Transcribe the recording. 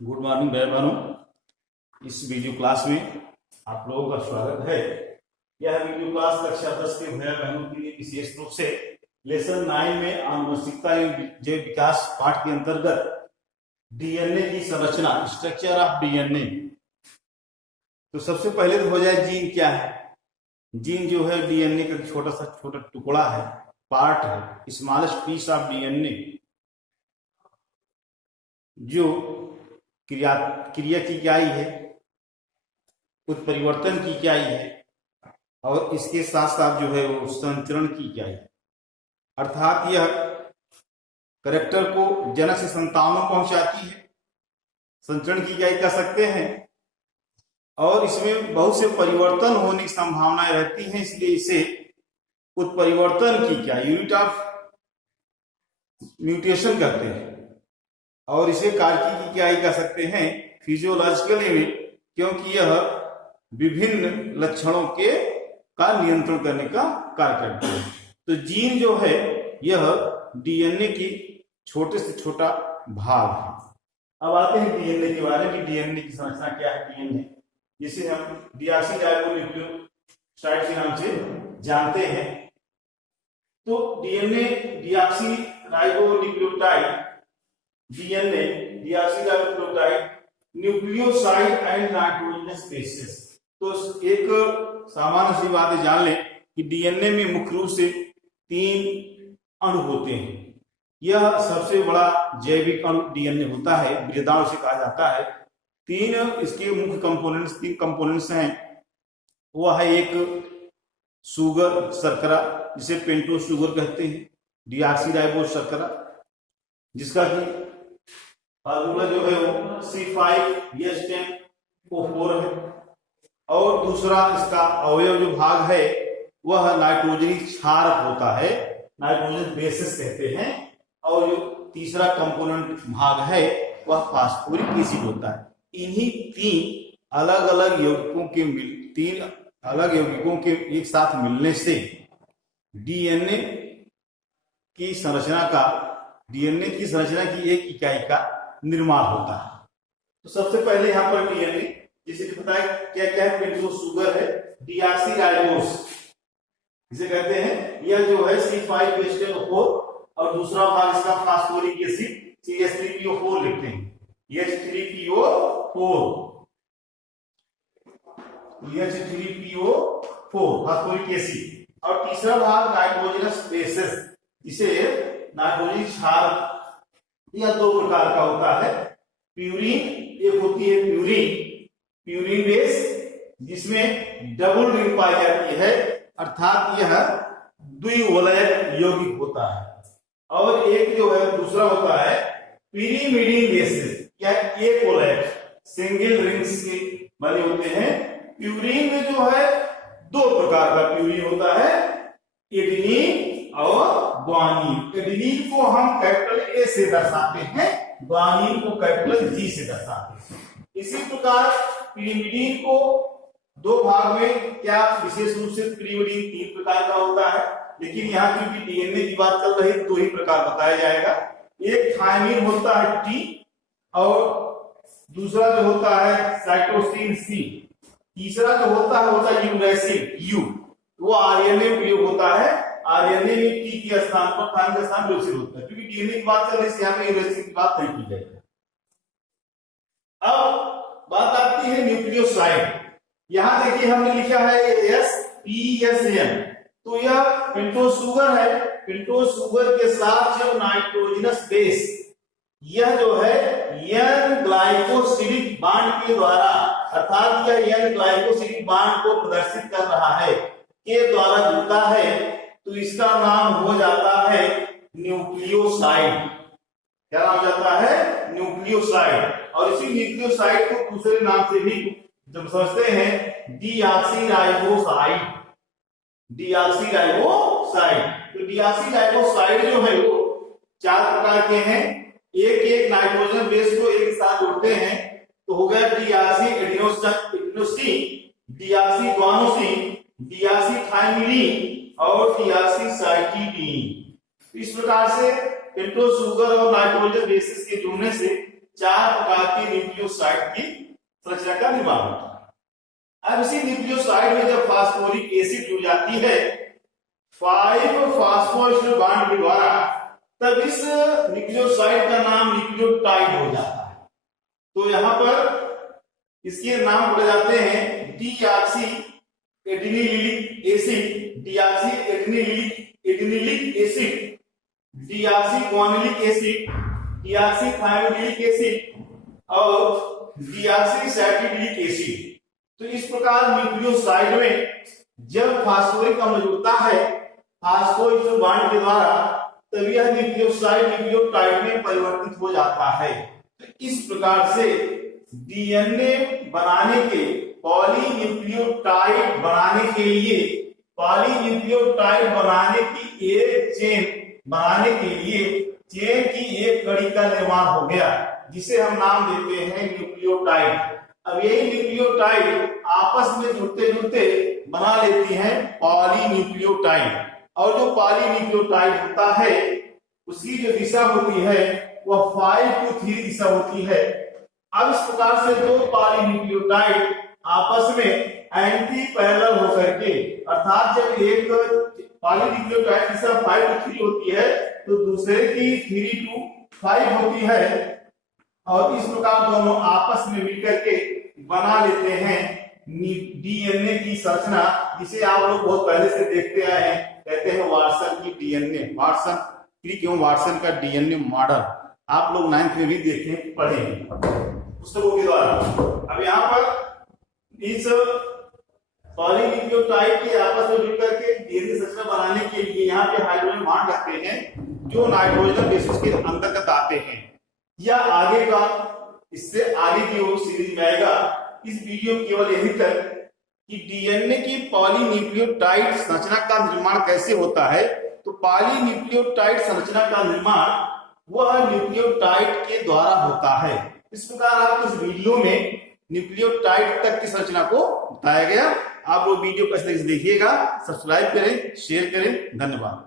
Good morning भाई बहनों। इस वीडियो क्लास में आप लोगों का स्वागत है। यह वीडियो क्लास कक्षा 10 के भाई बहनों के लिए विशेष रूप से लेसन 9 में आनुवंशिकता एवं जैव विकास पाठ के अंतर्गत डीएनए की संरचना, स्ट्रक्चर ऑफ डीएनए। तो सबसे पहले तो हो जाए जीन क्या है। जीन जो है डीएनए का छोटा टुकड़ा है, पार्ट है, स्मॉलेस्ट पीस ऑफ डीएनए जो क्रिया की इकाई है, उत्परिवर्तन की इकाई है और इसके साथ साथ जो है वो संचरण की इकाई है। अर्थात यह कैरेक्टर को जनक से संतान में पहुंचाती है, संचरण की इकाई कह सकते हैं। और इसमें बहुत से परिवर्तन होने की संभावनाएं रहती हैं, इसलिए इसे उत्परिवर्तन की इकाई, यूनिट ऑफ म्यूटेशन कहते हैं। और इसे कार्की की इकाई कह सकते हैं फिजियोलॉजिकली में, क्योंकि यह विभिन्न लक्षणों के का नियंत्रण करने का कार्य करता है। तो जीन जो है यह डीएनए की छोटे से छोटा भाग है। अब आते हैं डीएनए के बारे में। डीएनए की संरचना क्या है। डीएनए जिसे हम डीऑक्सीराइबोन्यूक्लियोटाइड के नाम से जानते हैं। तो DNA deoxyribonucleotide, DNA deoxyribonucleotide nucleoside and nitrogenous bases. तो एक सामान्य सी बात जान लें कि डीएनए में मुख्य रूप से 3 अणु होते हैं। यह सबसे बड़ा जैविक अणु डीएनए होता है, वृद्धाणु से कहा जाता है। 3 इसके मुख्य कंपोनेंट्स, 3 कंपोनेंट्स हैं। वह है एक शुगर, शर्करा, जिसे पेंटोज शुगर कहते हैं, डीऑक्सीराइबोज शर्करा, जिसका कि फार्मूला जो है वो C5H10O4 है। और दूसरा इसका अवयव जो भाग है वह नाइट्रोजनी क्षारक होता है, नाइट्रोजन बेसिस कहते हैं। और जो तीसरा कंपोनेंट भाग है वह फास्फोरिक एसिड होता है। इन्हीं 3 अलग अलग यौगिकों के एक साथ मिलने से डीएनए की संरचना की एक इकाई का निर्माण होता है। तो सबसे पहले यहाँ पर डीएनए, जिसे पता है क्या क्या है, पेंटोज शुगर है, डीऑक्सीराइबोज जिसे कहते हैं, यह जो है C5H10O4 और दूसरा भाग इसका फास्फोरिक एसिड CH3PO4 लिखते हैं, H3PO4 फास्फोरिक एसिड। और तीसरा भाग नाइट्रोजनस बेसेस, जिसे नाइट्रोजन क्षारक, यह 2 प्रकार का होता है। प्यूरिन, एक होती है प्यूरिन बेस, जिसमें डबल रिंग पाई जाती है, अर्थात यह द्विवलयक यौगिक होता है। और एक जो है दूसरा होता है पिरिमिडीन बेसिस, यह एक वलयक सिंगल रिंग्स के बने होते हैं। प्यूरिन में जो है 2 प्रकार का प्यूरिन होता है, एडेनिन और ग्वानिन। एडेनिन को हम कैपिटल ए से दर्शाते हैं, ग्वानिन को कैपिटल जी से दर्शाते हैं। इसी प्रकार पिरिमिडीन को 2 भाग में, क्या विशेष रूप से पिरिमिडीन 3 प्रकार का होता है, लेकिन यहाँ क्योंकि डीएनए की बात चल रही है 2 ही प्रकार बताया जाएगा। एक थायमिन होता है T, और दूसरा जो होता है साइटोसिन C। तीसरा जो होता है यूरेसिल U, वो आरएनए में प्रयोग होता है। आरएनए में T के स्थान पर थायमिन का स्थान यूरेसिल होता है। क्योंकि डीएनए की बात चल रही है, यहाँ पे यूरेसिल की बात नहीं की जाएगी। अब बात आती है न्यूक्लियोसाइड। यहां देखिए हमने लिखा है SPSN, तो यह पेंटोज शुगर है। पेंटोज शुगर के साथ जब नाइट्रोजनस बेस, यह जो है N ग्लाइकोसिडिक बांड के द्वारा, अर्थात यह N ग्लाइकोसिडिक बांड को प्रदर्शित कर रहा है, के द्वारा जुड़ता है, तो इसका नाम हो जाता है न्यूक्लियोसाइड। क्या नाम जाता है? न्यूक्लियोसाइड। और इसी न्यूक्लियोसाइड को दूसरे नाम से भी जब समझते हैं डीऑक्सीराइबोसाइड। तो डीऑक्सीराइबोसाइड जो है वो 4 प्रकार के हैं। एक नाइट्रोजन बेस को एक साथ जोड़ते हैं, तो हो गया deoxyadenosine, deoxyguanosine, deoxythymidine और डीऑक्सी साइटिडीन। इस प्रकार से पेंटोज शुगर और नाइट्रोजन बेसिस के जुड़ने से 4 प्रकार के न्यूक्लियोसाइड की संरचना का निर्माण होता है। अब इसी न्यूक्लियोसाइड में जब फास्फोरिक एसिड जुड़ जाती है 5 फास्फोएस्टर बॉन्ड के द्वारा, तब इस न्यूक्लियोसाइड का नाम न्यूक्लियोटाइड हो जाता है। तो यहां पर इसके नाम बोले जाते हैं deoxyadenylic acid, deoxyadenylic acid, deoxyguanylic acid, deoxythymidylic acid और डीऑक्सी सैटिलिक एसिड। तो इस प्रकार न्यूक्लियोसाइड में जब फास्फोरिक अम्ल जुड़ता है फास्फोएस्टर बॉन्ड के द्वारा, तब यह न्यूक्लियोसाइड न्यूक्लियोटाइड में परिवर्तित हो जाता है। तो इस प्रकार से डीएनए बनाने के पॉलीन्यूक्लियोटाइड बनाने के लिए, पॉलीन्यूक्लियोटाइड बनाने की एक चेन बनाने के लिए चेन की एक कड़ी का निर्माण हो गया, जिसे हम नाम देते हैं न्यूक्लियोटाइड। अब यही न्यूक्लियोटाइड आपस में जुड़ते जुड़ते बना लेती हैं पॉलीन्यूक्लियोटाइड, और जो पॉलीन्यूक्लियोटाइड होता है उसकी जो दिशा होती है वह 5 to 3 दिशा होती है। अब इस प्रकार से दो पॉलीन्यूक्लियोटाइड आपस में एंटी पैरेलल होकर के, अर्थात जब एक पॉलीन्यूक्लियोटाइड दिशा 5 to 3 होती है तो दूसरे की 3 to 5 होती है, और इस प्रकार दोनों आपस में मिलकर के बना लेते हैं डीएनए की संरचना, जिसे आप लोग बहुत पहले से देखते आए हैं, कहते हैं वाटसन की डीएनए, वाटसन का डीएनए मॉडल। आप लोग 9th में भी देखे पढ़े पुस्तकों के द्वारा। अब यहाँ पर इस पॉलीन्यूक्लियोटाइड के आपस में जुड़कर के डीएनए संरचना बनाने के लिए यहाँ पे हाइड्रोजन बॉन्ड रखते हैं जो नाइट्रोजन बेसिस के अंतर्गत आते हैं। या आगे का, इससे आगे की ओर सीरीज में आएगा। इस वीडियो केवल यही तक कि डीएनए की पॉलीन्यूक्लियोटाइड संरचना का निर्माण कैसे होता है। तो पॉलीन्यूक्लियोटाइड संरचना का निर्माण वह न्यूक्लियोटाइड के द्वारा होता है। इस प्रकार आप इस वीडियो में न्यूक्लियोटाइड तक की संरचना को बताया गया। आप लोग वीडियो को इस तरह से देखिएगा, सब्सक्राइब करें, शेयर करें। धन्यवाद।